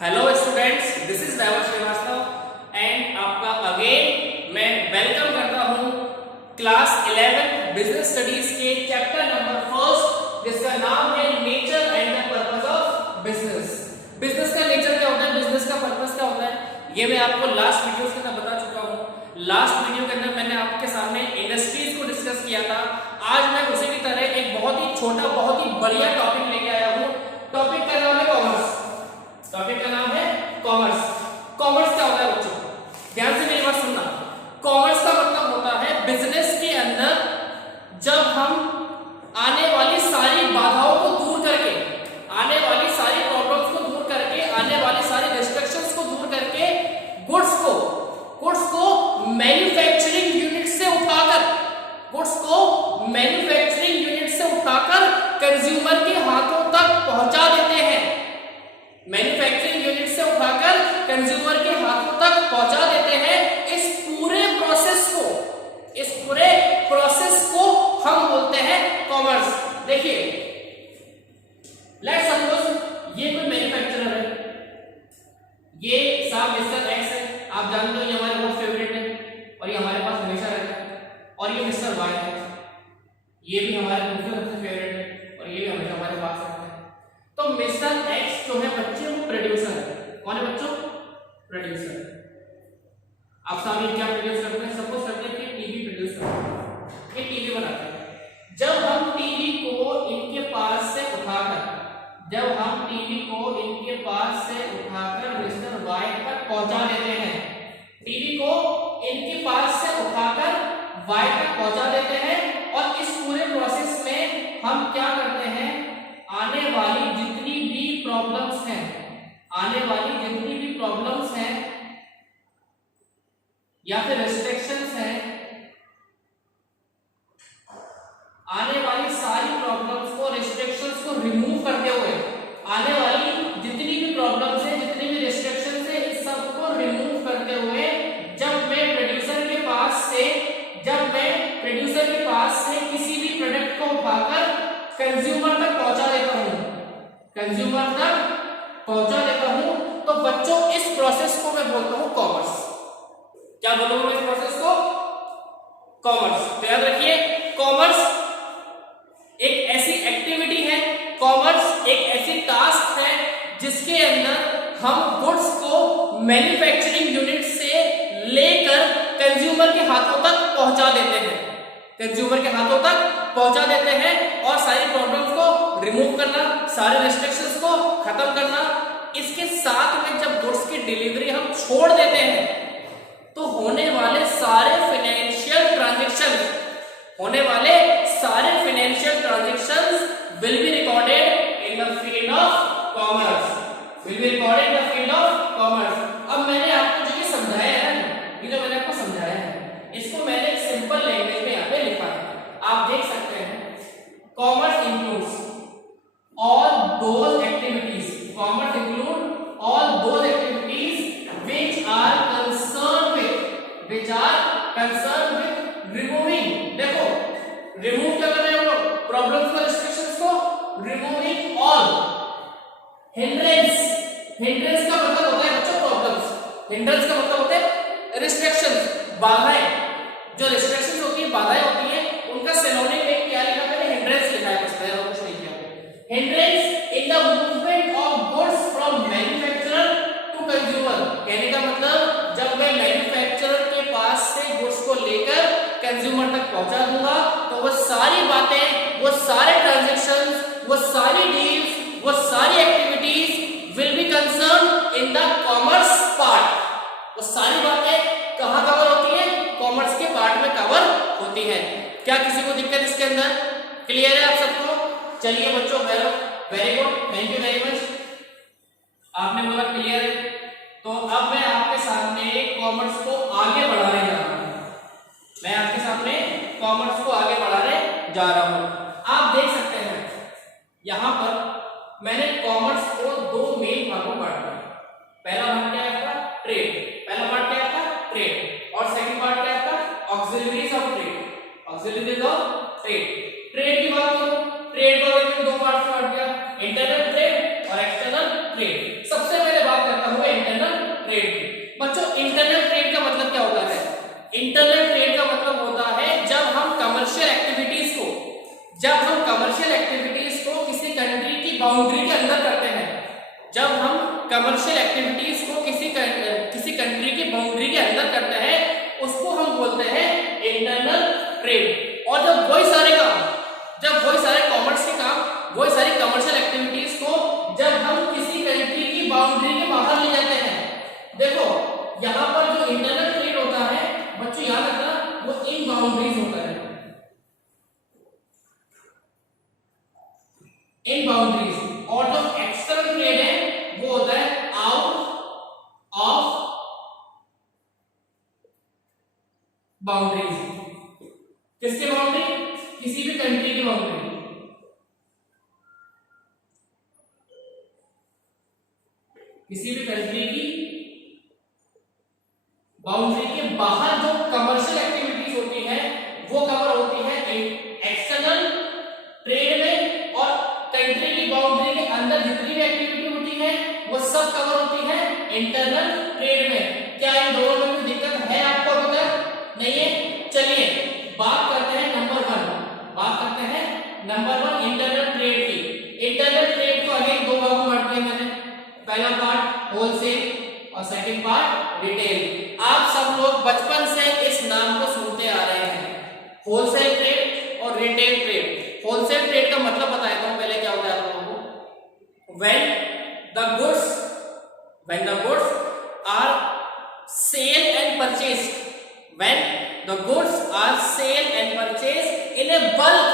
Hello students, this is Vaibhav Shrivastava and आपका again मैं welcome करता हूं क्लास 11 बिजनेस स्टडीज के चैप्टर नंबर फर्स्ट, जिसका नाम है nature and the purpose of business. Business का नेचर क्या होता है, बिजनेस का पर्पस क्या होता है, ये मैं आपको लास्ट वीडियोस के अंदर बता चुका हूं। लास्ट वीडियो के अंदर मैंने आपके सामने इंडस्ट्रीज को डिस्कस किया था। आज मैं उसी की तरह एक बहुत ही छोटा, बहुत ही बढ़िया टॉपिक लेके आया हूं। टॉपिक का नाम है कॉमर्स। टॉपिक का नाम है कॉमर्स। कॉमर्स क्या होता है बच्चों, ध्यान से मेरी बात सुनना। कॉमर्स का मतलब होता है बिजनेस के अंदर जब हम आने वाली सारी बाधाओं को दूर करके, आने वाली सारी प्रॉब्लम्स को दूर करके, आने वाली सारी रिस्ट्रिक्शंस को दूर करके गुड्स को मैन्युफैक्चरिंग यूनिट से उठाकर, गुड्स को मैन्युफैक्चरिंग यूनिट से उठाकर कंज्यूमर के हाथों तक पहुंचा देते हैं। मैन्युफैक्चरिंग यूनिट से उठाकर कंज्यूमर के हाथों तक पहुंचा देते हैं। इस पूरे प्रोसेस को हम बोलते हैं कॉमर्स। देखिए, लेट्स सपोज ये कोई मैन्युफैक्चरर है, ये साहब मिस्टर एक्स है, आप जानते हो ये हमारे बहुत फेवरेट है और ये हमारे पास हमेशा रहता है। और ये मिस्टर वाई है, ये भी हमारे सबसे फेवरेट है और ये भी हमेशा हमारे पास रहता है। तो मिस्टर एक्स जो है बच्चे, वो प्रोड्यूसर है। कौन है बच्चों? प्रोड्यूसर। आप सामने क्या प्रोड्यूस करते हैं? सपोज करते हैं कि टीवी प्रोड्यूस करते हैं, ये टीवी बनाते हैं। जब हम टीवी को इनके पास से उठाकर मिस्टर वाई तक पहुंचा देते हैं, टीवी को इनके पास से उठाकर वाई तक पहुंचा देते हैं। और इस पूरे प्रोसेस में हम क्या करते हैं, आने वाली जितनी भी प्रॉब्लम्स हैं, या फिर रेस्ट्रिक्शंस हैं, आने वाली सारी प्रॉब्लम्स को, रेस्ट्रिक्शंस को रिमूव करते हुए, आने वाली जितनी भी प्रॉब्लम्स हैं, जितनी भी रेस्ट्रिक्शंस हैं, इस सब को रिमूव करते हुए जब मैं प्रोड्यूसर के पास से किसी भी प्रोडक्ट को उठाकर कंज्यूमर तक पहुंचा देता हूं, तो बच्चों इस प्रोसेस को मैं बोलता हूं कॉमर्स। क्या बोलूंगा इस प्रोसेस को? कॉमर्स। तो याद रखिए, कॉमर्स एक ऐसी एक्टिविटी है, कॉमर्स एक ऐसी टास्क है जिसके अंदर हम गुड्स को मैन्युफैक्चरिंग यूनिट से लेकर कंज्यूमर के हाथों तक पहुंचा देते हैं, और सारी प्रॉब्लम्स को रिमूव करना, सारे रेस्ट्रिक्शंस को खत्म करना। इसके साथ में जब गुड्स की डिलीवरी हम छोड़ देते हैं, तो होने वाले सारे financial transactions will be recorded in the field of commerce. अब मैंने आपको जो ये समझाया है ना, ये जो मैंने आपको समझाया है, इसको मैंने एक सिंपल लैंग्वेज में यहाँ पे लिखा है। आप देख सकते हैं, commerce include all those activities which are concerned with removing। देखो, रिमूव क्या कर रहे हैं हम लोग? प्रॉब्लम्स को, रेस्ट्रिक्शंस को रिमूविंग ऑल हिंड्रेंस। हिंड्रेंस का मतलब होता है बच्चों प्रॉब्लम्स, हिंड्रेंस का मतलब होता है रिस्ट्रिक्शंस, बाधाएं। जो रिस्ट्रिक्शंस होती है, बाधाएं होती है, उनका सिनोनिम में क्या लिखा? मैंने हिंड्रेंस लिखा है, बस मैंने कुछ नहीं किया। Hindrance in the movement of goods from manufacturer to consumer. कहने का मतलब, जब मैं मैन्युफैक्चरर के पास से गुड्स को लेकर कंज्यूमर तक पहुंचा दूंगा, तो वो सारी बातें, वो सारे ट्रांजैक्शंस, वो सारी डील्स, वो सारी activities will be concern in the commerce part. वो सारी बातें कहां कवर होती है? कॉमर्स के पार्ट में कवर होती है। क्या किसी को दिक्कत इसके अंदर? क्लियर है आप सबको? चलिए बच्चों, very good, thank you very much. आपने बोला क्लियर है, तो अब मैं आपके सामने कॉमर्स को आगे बढ़ाने जा रहा हूं। आप देख सकते हैं, यहां पर मैंने कॉमर्स को दो मेन भागों में बांटा। पहला भाग क्या था? ट्रेड। और सेकंड पार्ट क्या था? Auxiliaries of trade. ट्रेड की बात करूं, ट्रेड को दो पार्ट में बांट दिया, इंटरनल ट्रेड और एक्सटर्नल ट्रेड। सबसे पहले बात इंटरनल ट्रेड का मतलब क्या होता है? इंटरनल ट्रेड का मतलब होता है जब हम कमर्शियल एक्टिविटीज को किसी कंट्री की बाउंड्री के अंदर करते हैं, जब हम कमर्शियल एक्टिविटीज को किसी कंट्री की बाउंड्री के अंदर करते हैं, उसको हम बोलते हैं इंटरनल ट्रेड। और जब वही सारे कॉमर्स के काम, वही सारी कमर्शियल एक्टिविटीज को जब हम किसी कंट्री की बाउंड्री के बाहर ले जाते हैं, देखो यहाँ पर जो इंटरनल ट्रेड होता है बच्चों याद रखना, वो इन बाउंड्रीज होता है, इन बाउंड्रीज। और जो एक्सटर्नल ट्रेड है वो होता है आउट ऑफ बाउंड्रीज। किसके बाउंड्री? किसी भी कंट्री की बाउंड्री। किसी भी कंट्री की बाउंड्री के बाहर जो कमर्शियल एक्टिविटीज होती है वो कवर होती है एक्सटर्नल ट्रेड में, और कंट्री की बाउंड्री के अंदर जितनी भी एक्टिविटी होती है वो सब कवर होती है इंटरनल ट्रेड में। क्या इन दोनों में कोई दिक्कत है आपको अभी तक? नहीं है? चलिए बात करते हैं नंबर 1 इंटरनल ट्रेड की। इंटरनल ट्रेड को अगेन दो भागों में बांट दिया मैंने, पहला पार्ट होलसेल और सेकंड पार्ट रिटेल। आप सब लोग बचपन से इस नाम को सुनते आ रहे हैं, होलसेल ट्रेड और रिटेल ट्रेड। होलसेल ट्रेड का मतलब बता देता हूं पहले क्या होता है आप लोगों को। when the goods are sale and purchased, when the goods are sale and purchased in a bulk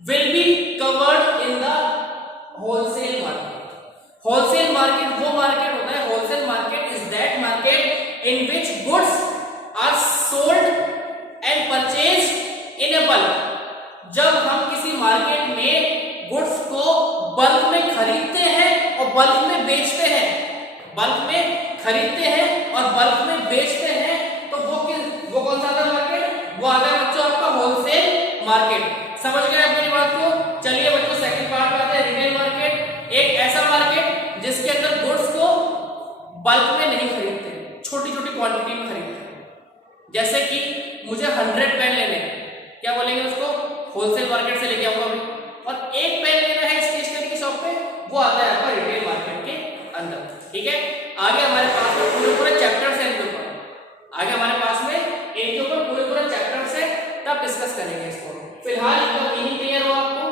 will be covered in the wholesale market. Wholesale market वो मार्केट होता है, wholesale market is that market in which goods are sold and purchased in a bulk। जब हम किसी market में goods को bulk में खरीदते हैं और बल्क में बेचते हैं, बल्क में खरीदते हैं और बल्क में बेचते हैं, तो वो कौन सा आता है मार्केट? वो आता है बच्चों आपका होलसेल मार्केट। समझ गए आप मेरी बात को? चलिए बच्चों सेकंड पार्ट में आते हैं, रिटेल मार्केट। एक ऐसा मार्केट जिसके अंदर गुड्स को बल्क में नहीं खरीदते, छोटी छोटी क्वांटिटी में खरीदते हैं। जैसे कि मुझे 100 पेन लेने, क्या बोलेंगे उसको? होलसेल मार्केट से लेके आऊंगा अभी, और एक पेन लेना है स्टेशनरी की शॉप पे, वो आता है आपका रिटेल मार्केट के अंदर। ठीक है, आगे हमारे पास में पूरे चैप्टर्स हैं इनके ऊपर, आगे हमारे पास में इनके ऊपर पूरे चैप्टर्स हैं, तब डिस्कस करेंगे इसको। फिलहाल इनका मीनिंग क्लियर हो आपको?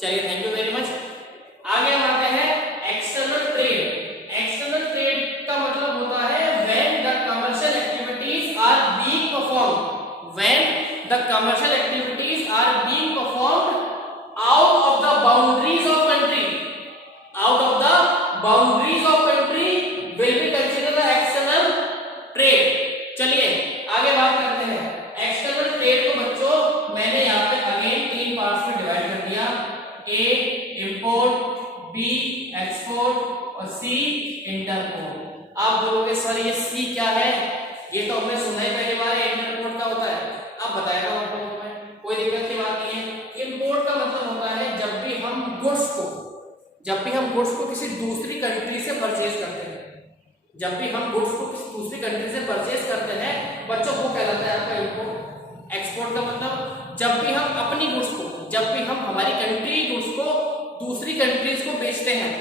चलिए थैंक यू वेरी मच। आगे हम आते हैं एक्सटर्नल ट्रेड। एक्सटर्नल ट्रेड का मतलब होता है when the commercial activities are being performed, when the commercial activities are being performed out of the boundaries of country, out of the boundaries of country will be considered the external trade। चलिए आगे बात करते हैं external trade को। बच्चों मैंने यहाँ पे अगेन 3 पार्ट्स में डिवाइड कर दिया, ए इंपोर्ट, बी एक्सपोर्ट और सी इंटरपोर्ट। आप बोलोगे सर ये सी क्या है? ये तो हमने सुना ही पहली बार, इंटरपोर्ट का होता है। अब बताएगा आपको मैं, कोई दिक्कत की बात नहीं है। इंपोर्ट का मतलब होता है जब भी हम गुड्स को किसी दूसरी कंट्री से परचेज करते हैं, जब भी हम गुड्स को किसी दूसरी कंट्री से परचेज करते हैं बच्चों, वो कहलाता है आपका इंपोर्ट। एक्सपोर्ट का मतलब जब भी हम अपनी गुड्स को, जब भी हम हमारी कंट्री गुड्स को दूसरी कंट्रीज को बेचते हैं,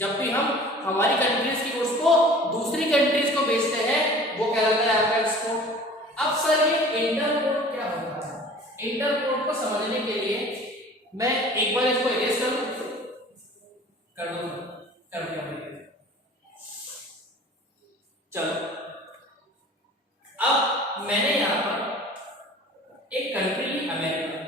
जब भी हम हमारी कंट्रीज की गुड्स को दूसरी कंट्रीज को बेचते हैं, वो कहलाता है आपका एक्सपोर्ट। अब सर ये इंटरपोर्ट क्या होता है? इंटरपोर्ट को समझने के लिए मैं एक बार इसको इरेज कर दिया। चलो अब मैंने यहां पर एक कंट्री ली अमेरिका,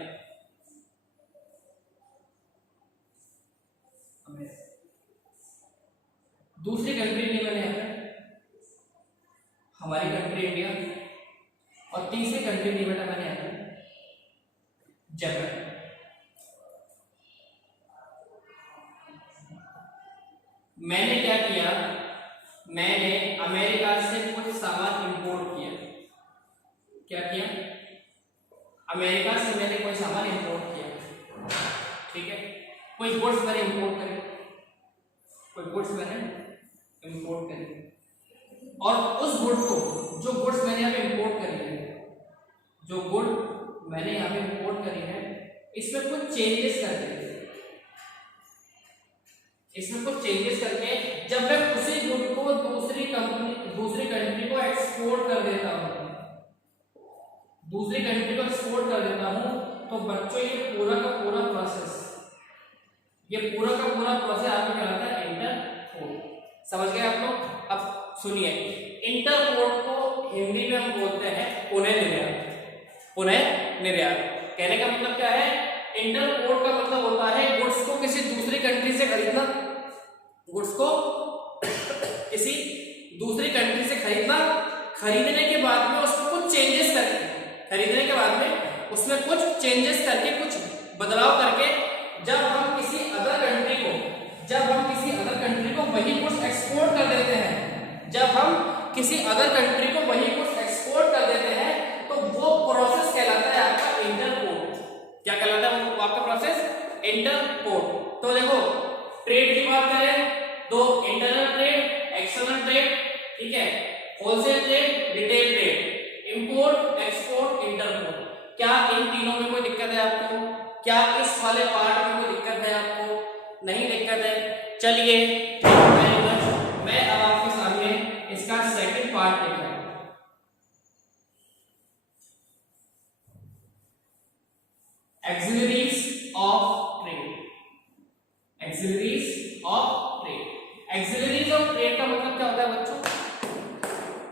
दूसरी कंट्री ली मैंने यहां पर हमारी कंट्री इंडिया, और तीसरी कंट्री ली बेटा मैंने यहां पर जापान। मैंने क्या किया? मैंने अमेरिका से कुछ सामान इंपोर्ट किया। क्या किया? अमेरिका से मैंने कोई सामान इंपोर्ट किया। ठीक है, कोई गुड्स मैंने इंपोर्ट करे, कोई गुड्स मैंने इंपोर्ट करी है, और उस गुड को, जो गुड्स मैंने यहाँ पे इंपोर्ट करी है, जो गुड मैंने यहाँ पे इंपोर्ट करी है, इसमें कुछ चेंजेस करके, इसमें कुछ चेंजेस करके जब मैं उसी गुड को दूसरी कंट्री को एक्सपोर्ट कर देता हूँ, दूसरी कंट्री को एक्सपोर्ट कर देता हूँ, तो बच्चों ये पूरा का पूरा प्रोसेस, ये पूरा का पूरा प्रोसेस आपको कहलाता है इंटरपोर्ट। समझ गए आप लोग? अब सुनिए, इंटरपोर्ट को हिंदी में हम बोलते हैं पुनः निर्यात। पुनः निर्यात कहने का मतलब क्या है? इंटरपोर्ट का मतलब होता है गुड्स को किसी दूसरी कंट्री से खरीदना, गुड्स को किसी दूसरी कंट्री से खरीदना, खरीदने के बाद में उसको कुछ चेंजेस करके, खरीदने के बाद में उसमें कुछ चेंजेस करके, कुछ बदलाव करके, जब हम किसी अदर कंट्री को, वही गुड्स एक्सपोर्ट कर देते हैं, जब हम किसी अदर कंट्री को वही गुड्स एक्सपोर्ट कर देते हैं, तो वो प्रोसेस कहलाता है आपका इंटरपोर्ट। क्या कहलाता है वो आपका प्रोसेस? इंटरपोर्ट। तो देखो, ट्रेड की बात करें तो इंटरनल ट्रेड, एक्सटर्नल ट्रेड, ठीक है, wholesale trade, retail trade, import, export, interport. क्या इन तीनों में कोई दिक्कत है आपको? क्या इस वाले पार्ट में कोई दिक्कत है आपको? नहीं दिक्कत है। चलिए, वेरी मच, मैं अब आपके सामने इसका सेकंड पार्ट लिख रहा हूं। Auxiliaries of trade, auxiliaries of trade. Auxiliaries of trade का मतलब क्या होता है बच्चों?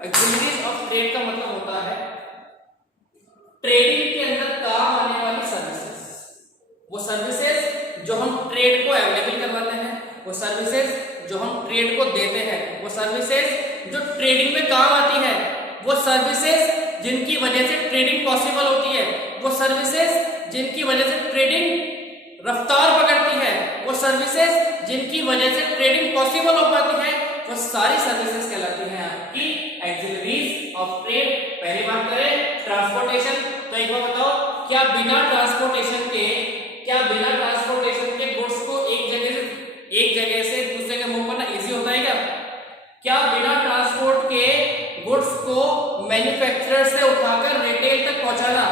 एक्सिलरीज ऑफ ट्रेड का मतलब होता है ट्रेडिंग के अंदर काम आने वाली सर्विसेज, वो सर्विसेज जो हम ट्रेड को अवेलेबल करवाते हैं, वो सर्विसेज जो हम ट्रेड को देते हैं, वो सर्विसेज जो ट्रेडिंग में काम आती है, वो सर्विसेज जिनकी वजह से ट्रेडिंग पॉसिबल होती है, वो सर्विसेज जिनकी वजह से ट्रेडिंग रफ्तार पकड़ती है, वो सर्विसेज जिनकी वजह से ट्रेडिंग पॉसिबल हो पाती है, वो सारी सर्विसेज कहलाती हैं आपकी एक्सिलरीज ऑफ ट्रेड। पहली बात करें ट्रांसपोर्टेशन, तो एक बार बताओ, क्या बिना ट्रांसपोर्टेशन के गुड्स को एक जगह से दूसरे के मुंह पर ना इजी होता है क्या? क्या बिना ट्रांसपोर्ट के गुड्स को मैन्युफैक्चरर से उठाकर रिटेल तक पहुंचाना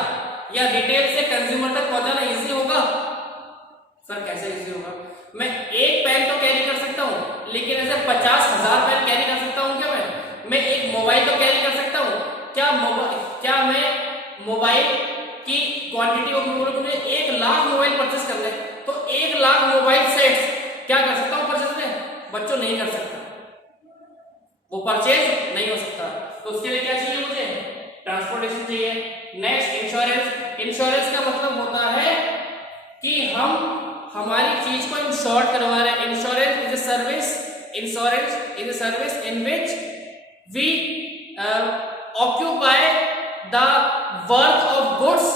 या रिटेल से कंज्यूमर तक पहुंचाना इजी होगा? सर कैसे इजी होगा? मैं एक पेन तो कैरी कर सकता हूं, लेकिन ऐसे 50,000 पेन कैरी कर सकता हूं क्या? मैं एक मोबाइल तो कैरी कर सकता हूं क्या मैं मोबाइल की क्वांटिटी ऑफ बोलूं, 1 लाख मोबाइल परचेस कर ले तो 1 लाख मोबाइल सेट्स क्या कर सकता हूं परचेस में? बच्चों नहीं कर सकता, वो परचेज नहीं हो सकता। तो उसके लिए क्या चाहिए मुझे? ट्रांसपोर्टेशन चाहिए। Next insurance. इंश्योरेंस का मतलब होता है कि हम हमारी चीज को इंश्योर्ड करवा रहे हैं। Insurance is a service in which we occupy the worth of goods,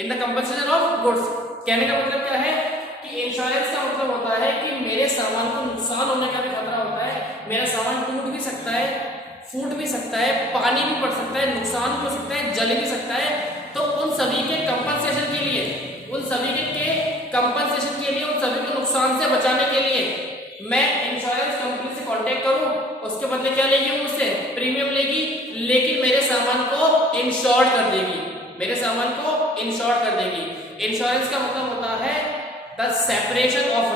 in the compensation of goods। कहने का मतलब क्या है कि इंश्योरेंस का मतलब होता है कि मेरे सामान को नुकसान होने का भी खतरा होता है, मेरा सामान टूट भी सकता है, फूट भी सकता है, पानी भी पड़ सकता है, नुकसान भी हो सकता है, जल भी सकता है। तो उन सभी के कंपनसेशन के लिए, उन सभी को नुकसान से बचाने के लिए मैं इंश्योरेंस कंपनी से कांटेक्ट करूं, उसके बदले क्या लेगी? मुझसे प्रीमियम लेगी, लेकिन मेरे सामान को इंश्योर कर देगी, इंश्योरेंस का मतलब होता है द सेपरेशन ऑफ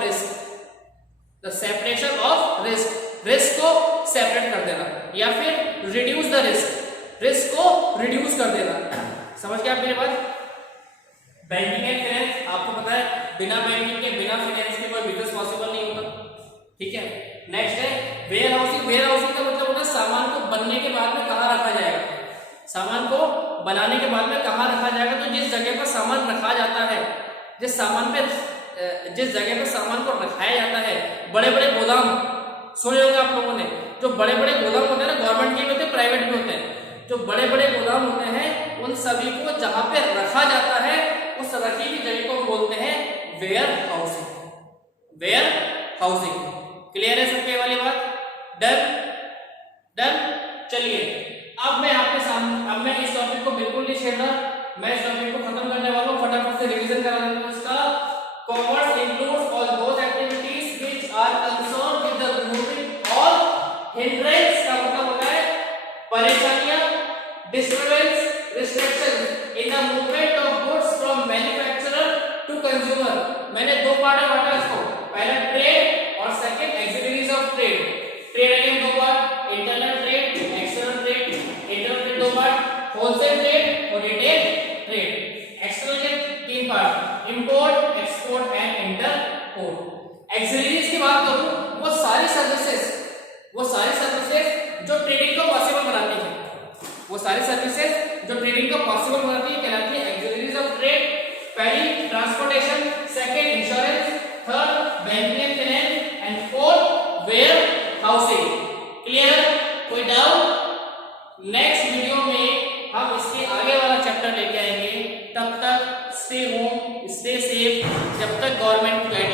रिस्क को सेपरेट कर देना, या फिर रिड्यूस द रिस्क को रिड्यूस कर देना। समझ गए आप मेरी बात? बैंकिंग एंड फाइनेंस, आपको पता है बिना बैंकिंग के, बिना फाइनेंस के कोई बिजनेस पॉसिबल नहीं होता, ठीक है। नेक्स्ट है वेयर हाउसिंग का मतलब होता है सामान को बनने के बाद में कहाँ रखा जाएगा, सामान को बनाने के बाद में कहाँ रखा जाएगा। तो जिस जगह पर सामान रखा जाता है, जिस जगह पर सामान को रखाया जाता है, बड़े बड़े गोदाम सुने होंगे आप लोगों ने, जो बड़े बड़े गोदाम होते हैं ना, गवर्नमेंट के भी होते हैं, प्राइवेट भी होते हैं, जो बड़े बड़े गोदाम होते हैं, उन सभी को जहां पे रखा जाता है, उस रखी की जगह को बोलते हैं वेयर हाउसिंग। क्लियर है सबके वाली बात? डन। चलिए अब मैं आपके सामने, अब मैं इस टॉपिक को बिल्कुल नहीं छेड़ रहा, मैं इस टॉपिक को खत्म करने वाला हूँ, फटाफट से रिवीजन करा देता हूँ इसका। Commerce includes all those activities which are concerned with the removing all hindrance, का मतलब होता है परेशानियां, disturbance, restrictions in the movement of goods from manufacturer to consumer. मैंने दो पार्ट में बांटा इसको, पहला ट्रेड और second auxiliaries of trade. Trade again दो part, internal trade, external trade. Internal trade दो पार्ट, होलसेल ट्रेड और रिटेल ट्रेड। एक्सटर्नल के तीन part, import, export and interport. Auxiliaries की बात करूं, वो सारी सर्विसेज जो ट्रेडिंग को पॉसिबल बनाती है, वो सारी सर्विसेज जो ट्रेडिंग को पॉसिबल बनाती है कहलाती है एक्सिलरीज ऑफ ट्रेड। पहली transportation, second insurance, third banking and finance and fourth warehousing. Clear? कोई डाउट? नेक्स्ट वीडियो में हम इसके आगे वाला चैप्टर लेके आएंगे। तब तक स्टे होम, स्टे सेफ, जब तक गवर्नमेंट गाइड